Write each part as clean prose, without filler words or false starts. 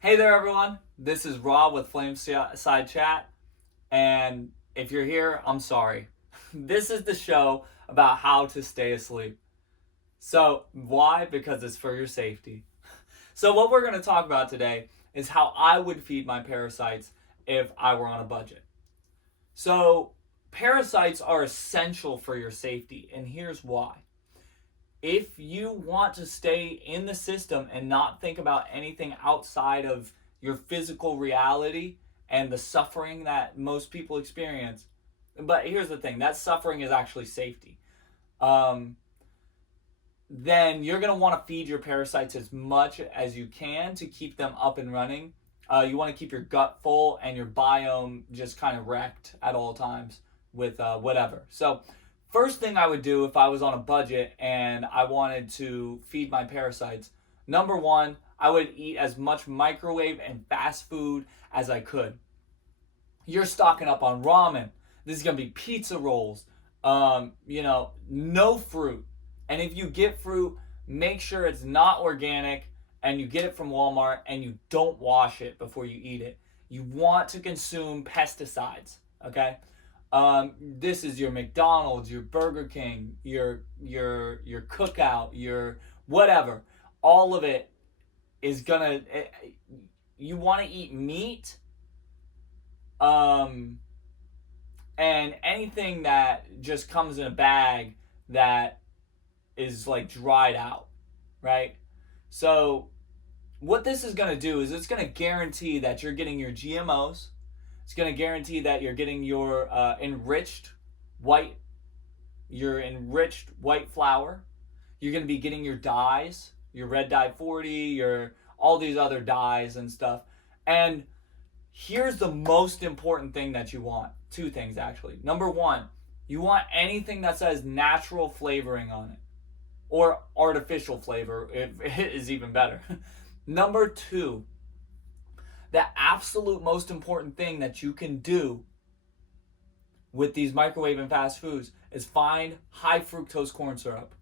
Hey there, everyone. This is Rob with Flameside Chat. And if you're here, I'm sorry. This is the show about how to stay asleep. So, why? Because it's for your safety. So, what we're going to talk about today is how I would feed my parasites if I were on a budget. So, parasites are essential for your safety, and here's why. If you want to stay in the system and not think about anything outside of your physical reality and the suffering that most people experience, but here's the thing, that suffering is actually safety. Um, then you're going to want to feed your parasites as much as you can to keep them up and running. You want to keep your gut full and your biome just kind of wrecked at all times with whatever. So, first thing I would do if I was on a budget and I wanted to feed my parasites, number one, I would eat as much microwave and fast food as I could. You're stocking up on ramen. This is going to be pizza rolls. No fruit. And if you get fruit, make sure it's not organic and you get it from Walmart and you don't wash it before you eat it. You want to consume pesticides, okay? This is your McDonald's, your Burger King, your Cookout, your whatever. All of it is gonna. You want to eat meat, and anything that just comes in a bag that is like dried out, right? So, what this is gonna do is it's gonna guarantee that you're getting your GMOs. It's going to guarantee that you're getting your enriched white flour. You're going to be getting your dyes, your red dye 40, your all these other dyes and stuff. And here's the most important thing that you want. Two things actually. Number one, you want anything that says natural flavoring on it, or artificial flavor is even better. Number two, the absolute most important thing that you can do with these microwave and fast foods is find high fructose corn syrup.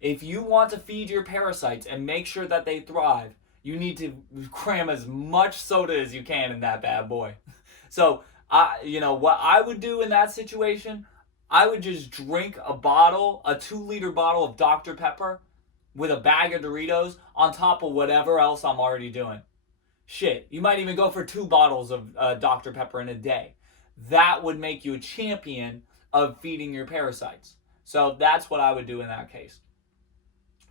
If you want to feed your parasites and make sure that they thrive, you need to cram as much soda as you can in that bad boy. So, what I would do in that situation, I would just drink a 2-liter bottle of Dr. Pepper with a bag of Doritos on top of whatever else I'm already doing. Shit, you might even go for 2 bottles of Dr. Pepper in a day. That would make you a champion of feeding your parasites. So that's what I would do in that case.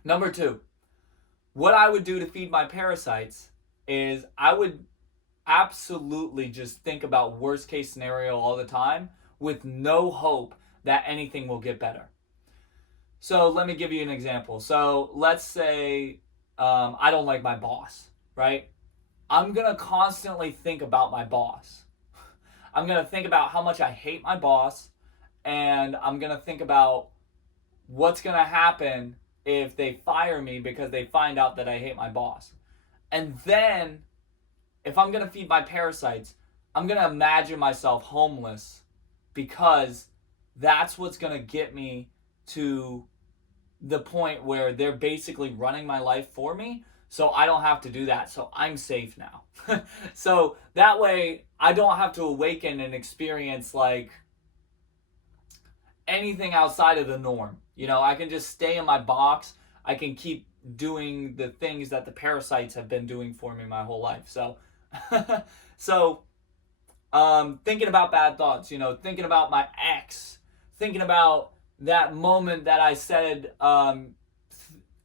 Number two, what I would do to feed my parasites is I would absolutely just think about worst case scenario all the time with no hope that anything will get better. So let me give you an example. So let's say I don't like my boss, right? I'm going to constantly think about my boss. I'm going to think about how much I hate my boss, and I'm going to think about what's going to happen if they fire me because they find out that I hate my boss. And then, if I'm going to feed my parasites, I'm going to imagine myself homeless because that's what's going to get me to the point where they're basically running my life for me. So I don't have to do that. So I'm safe now. So that way I don't have to awaken and experience like anything outside of the norm. I can just stay in my box. I can keep doing the things that the parasites have been doing for me my whole life. So, thinking about bad thoughts, thinking about my ex, thinking about that moment that I said,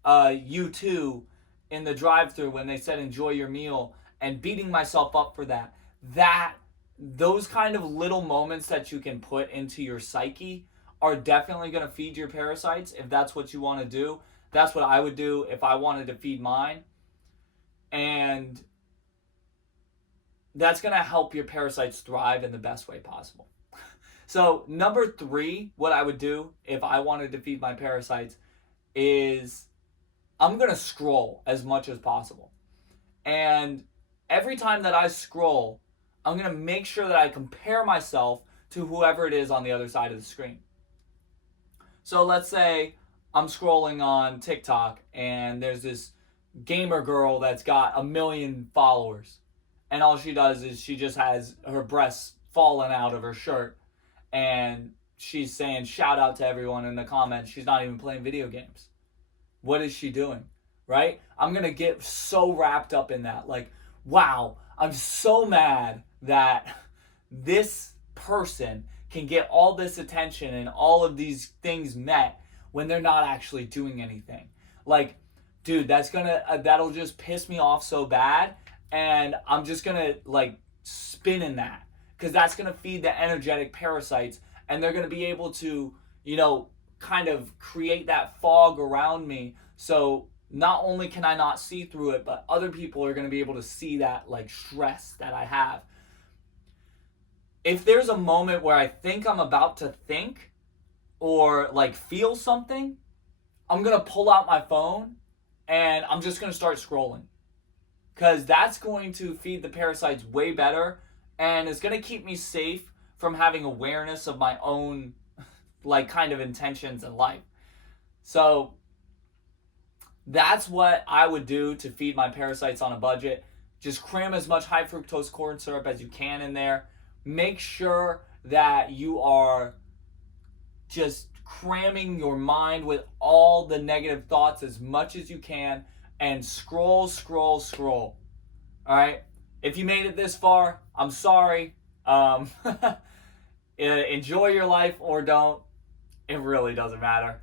you too, in the drive-thru when they said enjoy your meal, and beating myself up for those kind of little moments that you can put into your psyche are definitely going to feed your parasites if that's what you want to do. That's what I would do if I wanted to feed mine, and that's going to help your parasites thrive in the best way possible. So number three, what I would do if I wanted to feed my parasites is I'm going to scroll as much as possible. And every time that I scroll, I'm going to make sure that I compare myself to whoever it is on the other side of the screen. So let's say I'm scrolling on TikTok and there's this gamer girl that's got 1 million followers, and all she does is she just has her breasts falling out of her shirt, and she's saying shout out to everyone in the comments. She's not even playing video games. What is she doing? Right? I'm going to get so wrapped up in that. Like, wow, I'm so mad that this person can get all this attention and all of these things met when they're not actually doing anything. Like, dude, that'll just piss me off so bad, and I'm just gonna like spin in that, because that's gonna feed the energetic parasites, and they're gonna be able to, kind of create that fog around me. So not only can I not see through it, but other people are gonna be able to see that like stress that I have. If there's a moment where I think I'm about to think or like feel something, I'm gonna pull out my phone and I'm just gonna start scrolling, because that's going to feed the parasites way better, and it's gonna keep me safe from having awareness of my own like kind of intentions in life. So that's what I would do to feed my parasites on a budget. Just cram as much high fructose corn syrup as you can in there. Make sure that you are just cramming your mind with all the negative thoughts as much as you can, and scroll. All right. If you made it this far, I'm sorry. Enjoy your life or don't. It really doesn't matter.